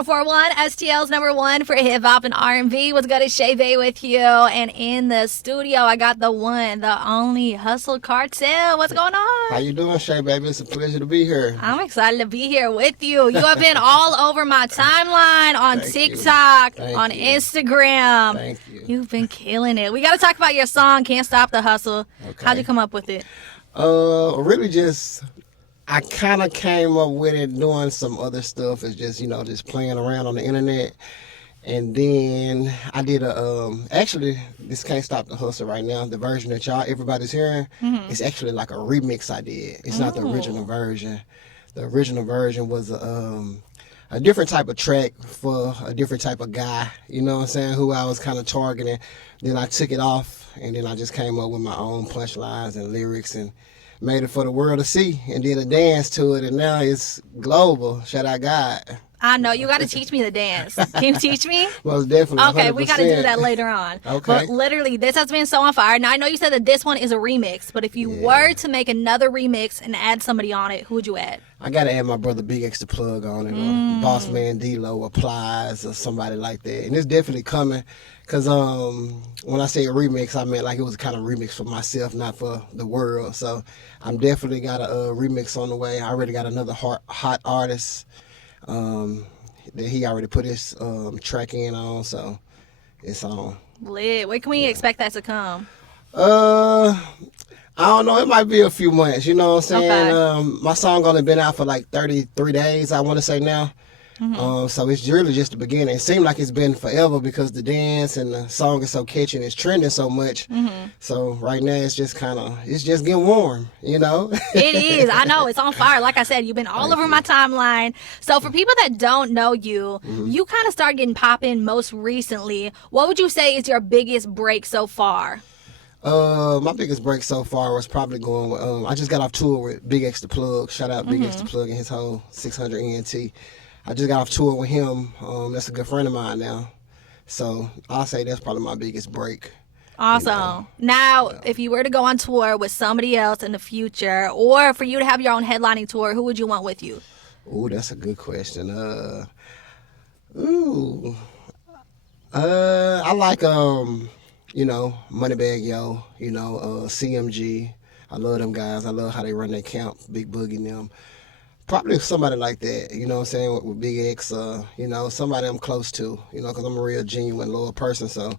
1041, STL's number one for hip hop and R&B. What's good? It's Shay Bay with you. And in the studio, I got the one, the only Hustle Cartel. What's going on? How you doing, Shay, baby? It's a pleasure to be here. I'm excited to be here with you. You have been all over my timeline on TikTok, on Instagram. Thank you. You've been killing it. We got to talk about your song, Can't Stop the Hustle. Okay. How'd you come up with it? Really just, I kind of came up with it doing some other stuff. It's just, just playing around on the internet. And then I did actually, this Can't Stop the Hustle right now. The version that everybody's hearing, it's actually like a remix I did. It's not the original version. The original version was a different type of track for a different type of guy, you know what I'm saying, who I was kind of targeting. Then I took it off, and then I just came up with my own punchlines and lyrics and made it for the world to see, and did a dance to it, and now it's global. Shout out God. I know. You got to teach me the dance. Can you teach me? Well, definitely. Okay, 100%. we got to do that later on. Okay. But literally, this has been so on fire. Now, I know you said that this one is a remix, but if you were to make another remix and add somebody on it, who would you add? I got to add my brother Big X the Plug on it, or Boss Man D-Lo, Applies, or somebody like that. And it's definitely coming, because when I say a remix, I meant like it was kind of remix for myself, not for the world. So I'm definitely got a remix on the way. I already got another hot artist that he already put his track in on, so it's on. Lit. When can we expect that to come? I don't know. It might be a few months. You know what I'm saying? Okay. My song only been out for like 33 days, I want to say now. So it's really just the beginning. It seemed like it's been forever because the dance and the song is so catchy and it's trending so much. So right now it's just getting warm, you know? It is. I know. It's on fire. Like I said, you've been all over my timeline. So for people that don't know you, you kind of started getting popping most recently. What would you say is your biggest break so far? My biggest break so far was probably going with, I just got off tour with Big X the Plug. Shout out Big X the Plug and his whole 600 ENT. I just got off tour with him. That's a good friend of mine now. So I'll say that's probably my biggest break. Awesome. Now, if you were to go on tour with somebody else in the future, or for you to have your own headlining tour, who would you want with you? Ooh, that's a good question. I like Moneybag Yo, CMG. I love them guys. I love how they run their camp, Big Boogie and them. Probably somebody like that, you know what I'm saying, with Big X, somebody I'm close to, because I'm a real genuine, loyal person, so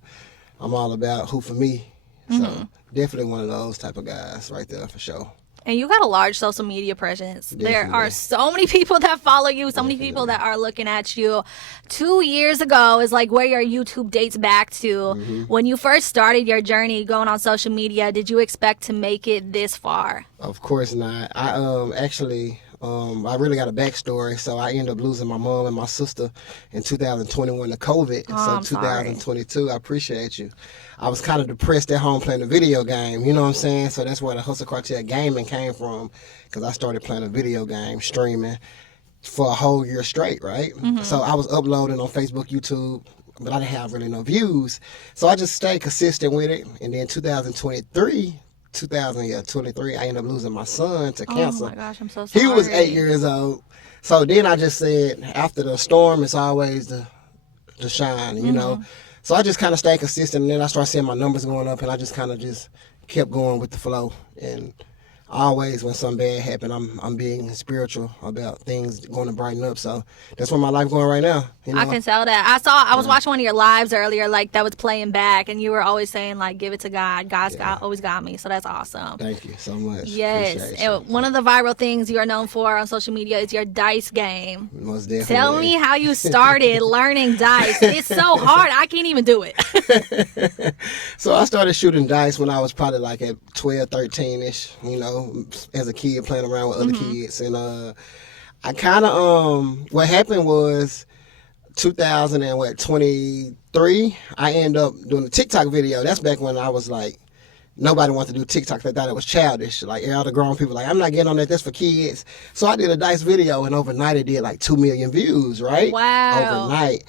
I'm all about who for me. So definitely one of those type of guys right there for sure. And you got a large social media presence. Definitely. There are so many people that follow you, so many people that are looking at you. 2 years ago is like where your YouTube dates back to. When you first started your journey going on social media, did you expect to make it this far? Of course not. I I really got a backstory. So I ended up losing my mom and my sister in 2021 to COVID. I'm so 2022, I appreciate you. I was kind of depressed at home playing a video game, you know what I'm saying? So that's where the Hustle Cartel gaming came from, because I started playing a video game, streaming for a whole year straight, right? So I was uploading on Facebook, YouTube, but I didn't have really no views. So I just stayed consistent with it. And then 2023, I ended up losing my son to cancer. Oh my gosh, I'm so sorry. He was 8 years old. So then I just said, after the storm, it's always the shine, you know? So I just kind of stayed consistent, and then I started seeing my numbers going up, and I just kind of just kept going with the flow. And always when something bad happened, I'm being spiritual about things going to brighten up. So that's where my life going right now. I can tell that. I was watching one of your lives earlier, like that was playing back, and you were always saying like, give it to God. God's always got me. So that's awesome. Thank you so much. Yes. And one of the viral things you are known for on social media is your dice game. Most definitely. Tell me how you started learning dice. It's so hard. I can't even do it. So I started shooting dice when I was probably like at 12, 13-ish, as a kid playing around with other kids. And I kind of, what happened was 2023, I ended up doing a TikTok video. That's back when I was like, nobody wanted to do TikTok. They thought it was childish. Like all the grown people, like, I'm not getting on that. That's for kids. So I did a dice video, and overnight it did like 2 million views, right? Wow. Overnight.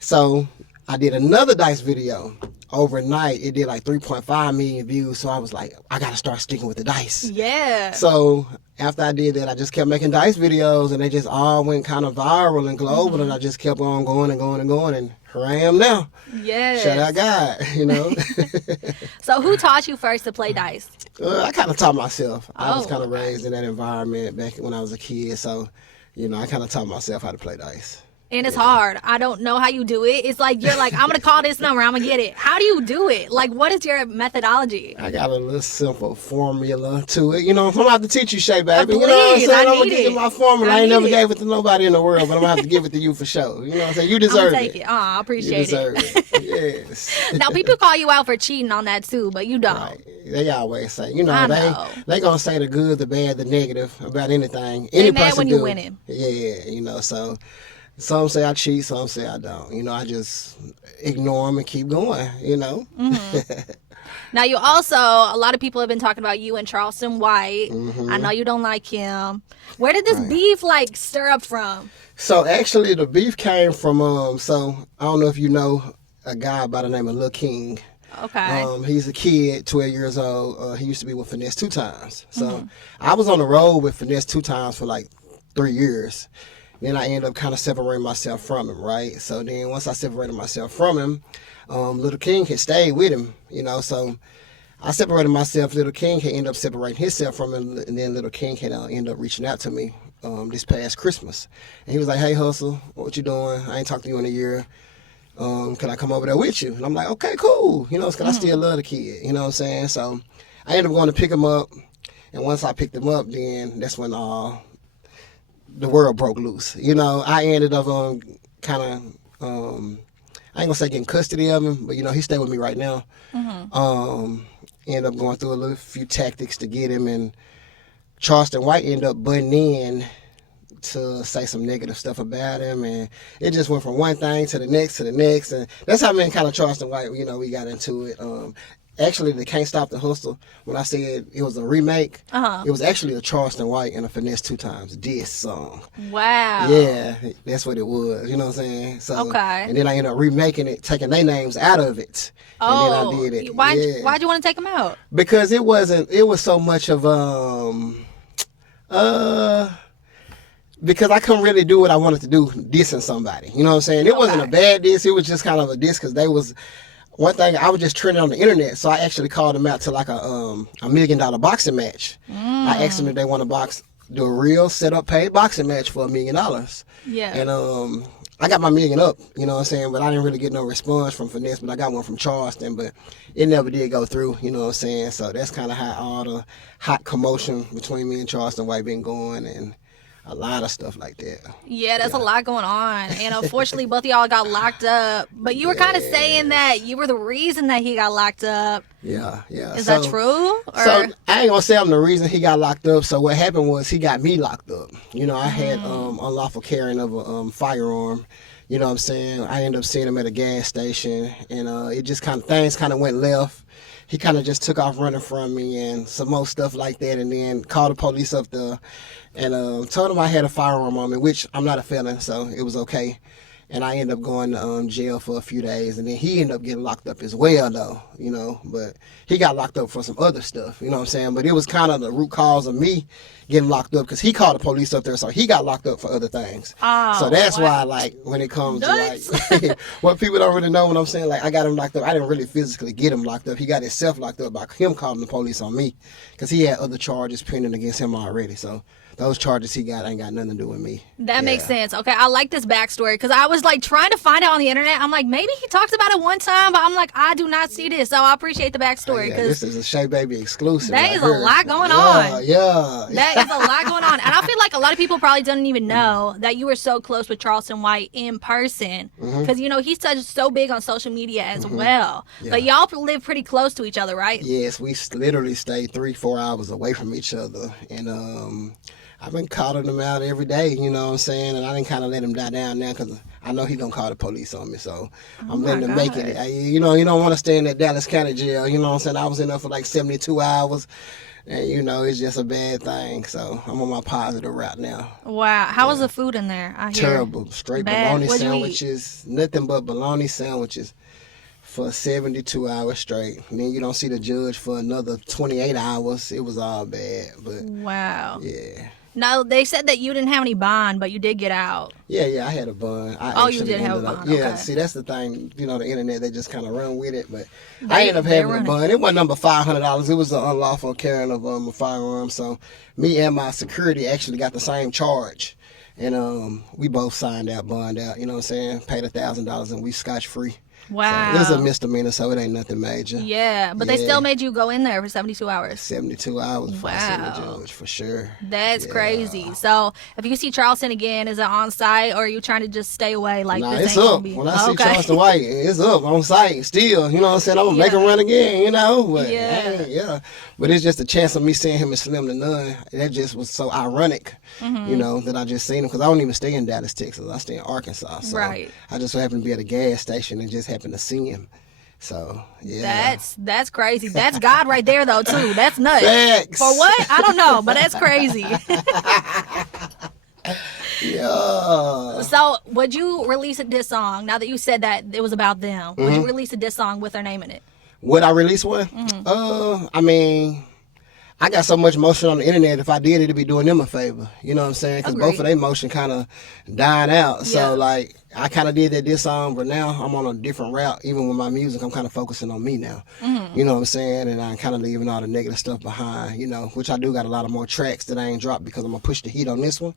So I did another dice video. Overnight, it did like 3.5 million views. So I was like, I got to start sticking with the dice. Yeah. So after I did that, I just kept making dice videos, and they just all went kind of viral and global, and I just kept on going and going and going, and here I am now. Yes. Shout out God, you know. So who taught you first to play dice? I kind of taught myself. I was kind of okay. raised in that environment back when I was a kid, so, you know, I kind of taught myself how to play dice. And it's hard. I don't know how you do it. It's like you're like, I'm gonna call this number, I'm gonna get it. How do you do it? Like, what is your methodology? I got a little simple formula to it. You know, I'm gonna have to teach you, Shay, baby. You know what I'm Please, saying? I I'm gonna need give you it. my formula. I ain't I never need gave it to nobody in the world, but I'm gonna have to give it to you for sure. You know what I'm saying? You I'm deserve gonna take it. it. Oh, I You appreciate deserve it. it. Yes. Now people call you out for cheating on that too, but you don't. Right. They always say, you know, I know. they gonna say the good, the bad, the negative about anything. They Any mad person when you do. winning. Yeah, you know, so some say I cheat, some say I don't. You know, I just ignore them and keep going, you know. Now you also, a lot of people have been talking about you and Charleston White. Mm-hmm. I know you don't like him. Where did this Right. beef like stir up from? So actually the beef came from, so I don't know if you know a guy by the name of Lil King. Okay. He's a kid, 12 years old. He used to be with Finesse 2 Times. So I was on the road with Finesse 2 Times for like 3 years. Then I ended up kind of separating myself from him, right? So then once I separated myself from him, Little King had stayed with him, you know. So I separated myself. Little King had ended up separating himself from him, and then Little King had ended up reaching out to me this past Christmas. And he was like, "Hey, Hustle, what you doing? I ain't talked to you in a year. Can I come over there with you?" And I'm like, "Okay, cool. You know, because I still love the kid. You know what I'm saying?" So I ended up going to pick him up. And once I picked him up, then that's when the world broke loose. You know, I ended up kind of, I ain't gonna say getting custody of him, but you know, he stayed with me right now. Ended up going through a little few tactics to get him, and Charleston White ended up butting in to say some negative stuff about him, and it just went from one thing to the next, and that's how me and kind of Charleston White, you know, we got into it. Actually, the Can't Stop the Hustle, when I said it was a remake, it was actually a Charleston White and a Finesse 2 Times diss song. Wow. Yeah, that's what it was. You know what I'm saying? So, Okay. And then I ended up remaking it, taking their names out of it. Oh, And then I did it. why'd Yeah. you want to take him out? Because it was so much of because I couldn't really do what I wanted to do, dissing somebody. You know what I'm saying? It wasn't a bad diss. It was just kind of a diss because they was. One thing, I was just trending on the internet, so I actually called them out to like a $1 million boxing match. I asked them if they want to do a real set-up paid boxing match for $1 million. Yeah. And I got my million up, you know what I'm saying, but I didn't really get no response from Finesse, but I got one from Charleston, but it never did go through, you know what I'm saying. So that's kind of how all the hot commotion between me and Charleston White been going, and a lot of stuff like that. Yeah, there's a lot going on. And unfortunately, both of y'all got locked up. But you were kind of saying that you were the reason that he got locked up. Yeah. Is that true? Or? So I ain't gonna say I'm the reason he got locked up. So what happened was he got me locked up. You know, I had unlawful carrying of a firearm. You know what I'm saying? I ended up seeing him at a gas station, and it just things kind of went left. He kind of just took off running from me and some more stuff like that, and then called the police up there and told him I had a firearm on me, which I'm not a felon, so it was okay. And I ended up going to jail for a few days, and then he ended up getting locked up as well, though, you know. But he got locked up for some other stuff, you know what I'm saying? But it was kind of the root cause of me getting locked up, because he called the police up there, so he got locked up for other things. Oh, so that's wow. why, like, when it comes to, like, what people don't really know when I'm saying, like, I got him locked up. I didn't really physically get him locked up. He got himself locked up by him calling the police on me, because he had other charges pending against him already, so those charges he got ain't got nothing to do with me. That makes sense. Okay, I like this backstory because I was like trying to find out on the internet. I'm like, maybe he talks about it one time, but I'm like, I do not see this. So I appreciate the backstory because this is a Shay Baby exclusive. that right is here. a lot going on. Yeah. That is a lot going on. And I feel like a lot of people probably don't even know that you were so close with Charleston White in person because, you know, he's so big on social media as well. Yeah. But y'all live pretty close to each other, right? Yes, we literally stayed 3-4 hours away from each other. And I've been calling him out every day, you know what I'm saying? And I didn't kind of let him die down now because I know he's going to call the police on me. So I'm letting him make it. You know, you don't want to stay in that Dallas County jail. You know what I'm saying? I was in there for like 72 hours. And you know, it's just a bad thing. So I'm on my positive route now. Wow. How was the food in there? I hear Terrible. Straight bad. bologna What'd you eat? sandwiches. Nothing but bologna sandwiches for 72 hours straight. And then you don't see the judge for another 28 hours. It was all bad. But Wow. yeah. No, they said that you didn't have any bond, but you did get out. Yeah, I had a bun. Oh, you did have a bun, Yeah, okay. see, that's the thing. You know, the internet, they just kind of run with it. But They- I ended up they having a run it. bun. It wasn't number $500. It was the unlawful carrying of a firearm. So me and my security actually got the same charge. And we both signed that bond out, you know what I'm saying? Paid $1,000 and we scotch free. Wow. So it was a misdemeanor, so it ain't nothing major. Yeah, but they Yeah. still made you go in there for 72 hours. 72 hours before I seen the Wow. judge, for sure. That's Yeah. crazy. So if you see Charleston again, is it on site or are you trying to just stay away? Like Nah, this it's ain't gonna up. be When I see okay. Charleston White, it's up on site still. You know what I'm saying? I'm going to make Yeah. him run again, you know? But, Yeah. yeah. But it's just a chance of me seeing him in Slim to None. That just was so ironic, Mm-hmm. you know, that I just seen him. Because I don't even stay in Dallas, Texas. I stay in Arkansas. So Right. I just so happened to be at a gas station and just happened to see him. So, yeah. That's crazy. That's God right there though too. That's nuts. Facts. For what? I don't know, but that's crazy. Yeah. So would you release a diss song now that you said that it was about them? Would Mm-hmm. you release a diss song with their name in it? Would I release one? Mm-hmm. I mean, I got so much motion on the internet. If I did, it'd be doing them a favor. You know what I'm saying? Because both Agreed. of their motion kind of died out. So, Yeah. like, I kind of did that this song, but now I'm on a different route. Even with my music, I'm kind of focusing on me now. Mm-hmm. You know what I'm saying? And I'm kind of leaving all the negative stuff behind, you know, which I do got a lot of more tracks that I ain't dropped because I'm going to push the heat on this one.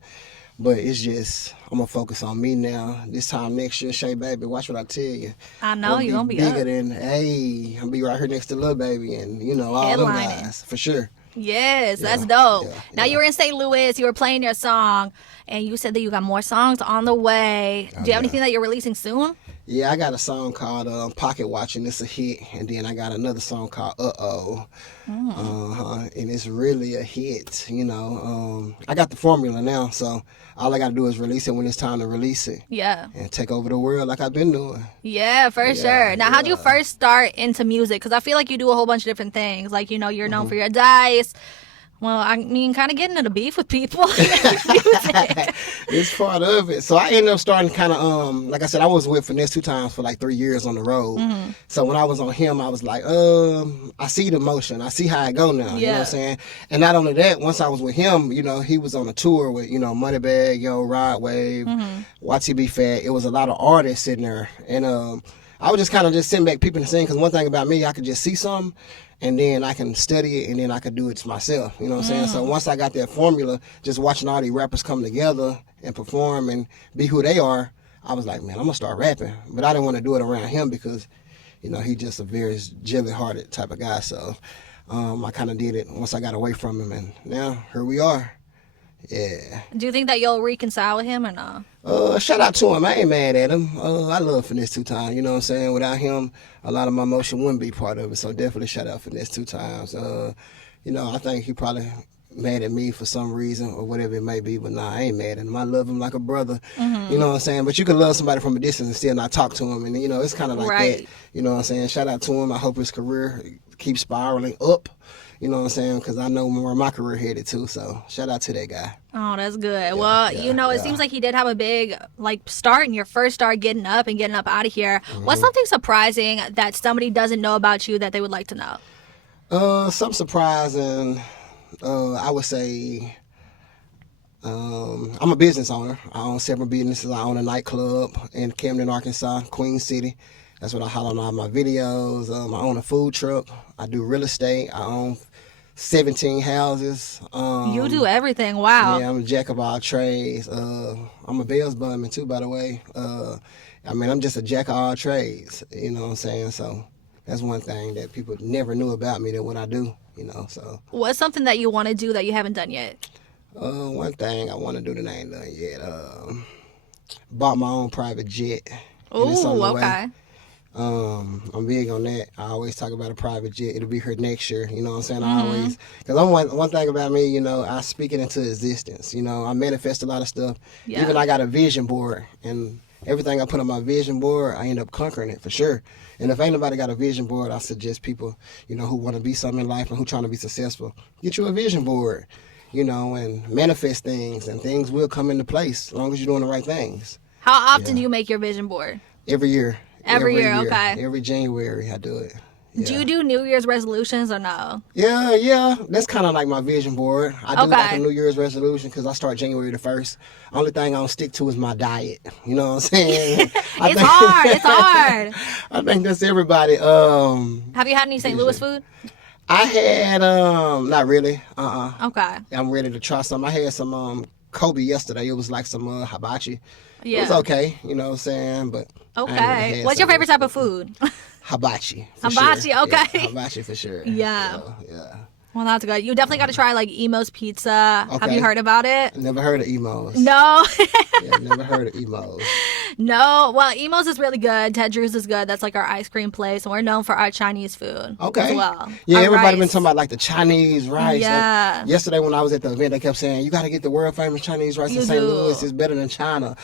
But it's just, I'm going to focus on me now. This time next year, Shay Baby, watch what I tell you. I know you're gonna be bigger up. than, hey, I'm going to be right here next to Lil Baby and, you know, all them Headlining. guys, for sure. Yes, that's Yeah, dope. yeah, Now yeah. you were in St. Louis, you were playing your song, and you said that you got more songs on the way. Do you have yeah. anything that you're releasing soon? Yeah, I got a song called Pocket Watching. It's a hit. And then I got another song called Uh-Oh. And it's really a hit, you know. I got the formula now, so all I got to do is release it when it's time to release it. Yeah. And take over the world like I've been doing. Yeah, for sure. Now, how'd you yeah. first start into music? Because I feel like you do a whole bunch of different things. Like, you know, you're Mm-hmm. known for your dice. Well, I mean, kind of getting into beef with people. Music. It's part of it. So I ended up starting kind of, like I said, I was with Finesse 2 times for like 3 years on the road. Mm-hmm. So when I was on him, I was like, I see the motion. I see how it go now. You know what Yeah. I'm saying? And not only that, once I was with him, you know, he was on a tour with, you know, Moneybag, Yo, Rod Wave, YTB Fat. It was a lot of artists sitting there. And I was just kind of just sitting back peeping the scene. Because one thing about me, I could just see something. And then I can study it, and then I could do it to myself. You know what I'm saying? So once I got that formula, just watching all these rappers come together and perform and be who they are, I was like, man, I'm gonna start rapping. But I didn't want to do it around him because, you know, he's just a very jelly-hearted type of guy. So I kind of did it once I got away from him, and now here we are. Yeah. Do you think that you'll reconcile with him or no? Shout out to him. I ain't mad at him. I love Finesse 2 times. You know what I'm saying? Without him, a lot of my motion wouldn't be part of it. So definitely shout out Finesse 2 times. You know, I think he probably mad at me for some reason or whatever it may be. But nah, I ain't mad at him. I love him like a brother. You know what I'm saying? But you can love somebody from a distance and still not talk to him. And, you know, it's kind of like Right. that. You know what I'm saying? Shout out to him. I hope his career keeps spiraling up. You know what I'm saying? Because I know where my career headed too. So shout out to that guy. Oh, that's good. Well, yeah, you know, it yeah. seems like he did have a big start in your first start getting up out of here. What's something surprising that somebody doesn't know about you that they would like to know? Something surprising. I would say I'm a business owner. I own several businesses. I own a nightclub in Camden, Arkansas, Queen City. That's what I holler on all my videos. I own a food truck. I do real estate. I own 17 houses. You do everything. Wow. Yeah, I'm a jack of all trades. I'm a Bells bumman too, by the way. I mean, I'm just a jack of all trades. You know what I'm saying? So that's one thing that people never knew about me than what I do. You know, so What's something that you want to do that you haven't done yet? one thing I want to do that I ain't done yet. Bought my own private jet. and it's on Ooh, the way. okay. I'm big on that. I always talk about a private jet. It'll be here next year. You know what I'm saying? Mm-hmm. I always, because I'm one thing about me, you know, I speak it into existence. You know, I manifest a lot of stuff. Yeah. Even I got a vision board, and everything I put on my vision board, I end up conquering it for sure. And if ain't nobody got a vision board, I suggest people, who want to be something in life and who trying to be successful, get you a vision board, and manifest things, and things will come into place as long as you're doing the right things. How often do you make your vision board? Every year. Every year, okay. Every January I do it. Yeah. Do you do New Year's resolutions or no? Yeah. That's kind of like my vision board. I do like a New Year's resolution because I start January the 1st. Only thing I don't stick to is my diet. You know what I'm saying? It's hard. I think that's everybody. Have you had any St. Louis food? I had, not really. Okay. I'm ready to try some. I had some Kobe yesterday. It was like some hibachi. Yeah. It was okay, you know what I'm saying? But okay. What's your favorite type of food? Hibachi. Hibachi, sure. okay. Yeah, hibachi for sure. Yeah. Yeah. Well, that's good. You definitely got to try like Emo's Pizza. Okay. Have you heard about it? Never heard of Emo's. No. Yeah, never heard of Emo's. No. Well, Emo's is really good. Ted Drew's is good. That's like our ice cream place, and we're known for our Chinese food as well. Yeah, our everybody rice. been talking about like the Chinese rice. Yeah. Like, yesterday when I was at the event, they kept saying, you got to get the world famous Chinese rice in St. Louis. It's better than China,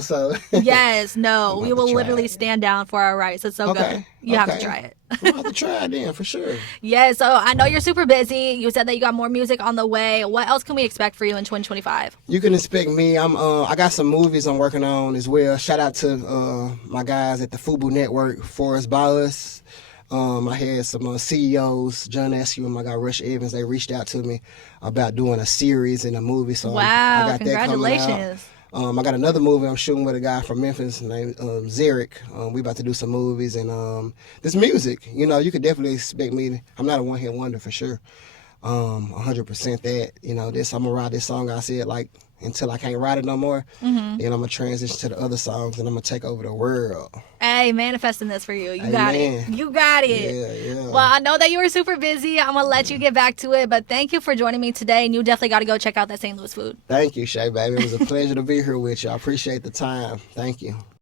so. Yes, no. We will literally it. stand down for our rice. It's so good. You have to try it. We'll have to try it then, for sure. Yeah, so I know you're super busy. You said that you got more music on the way. What else can we expect for you in 2025? You can expect me. I got some movies I'm working on as well. Shout out to my guys at the FUBU Network, Forrest Ballas. I had some CEOs, John Askew and my guy Rush Evans. They reached out to me about doing a series and a movie. So wow, I got congratulations. That coming out. I got another movie I'm shooting with a guy from Memphis named Zarek. We about to do some movies and this music. You could definitely expect me. I'm not a one-hit wonder for sure. 100% that. I'm gonna ride this song. I said like until I can't ride it no more. Then I'm gonna transition to the other songs and I'm gonna take over the world. Hey, manifesting this for you. You got it. You got it. Yeah. Well, I know that you were super busy. I'm gonna let you get back to it, but thank you for joining me today. And you definitely got to go check out that St. Louis food. Thank you, Shay, baby. It was a pleasure to be here with you. I appreciate the time. Thank you.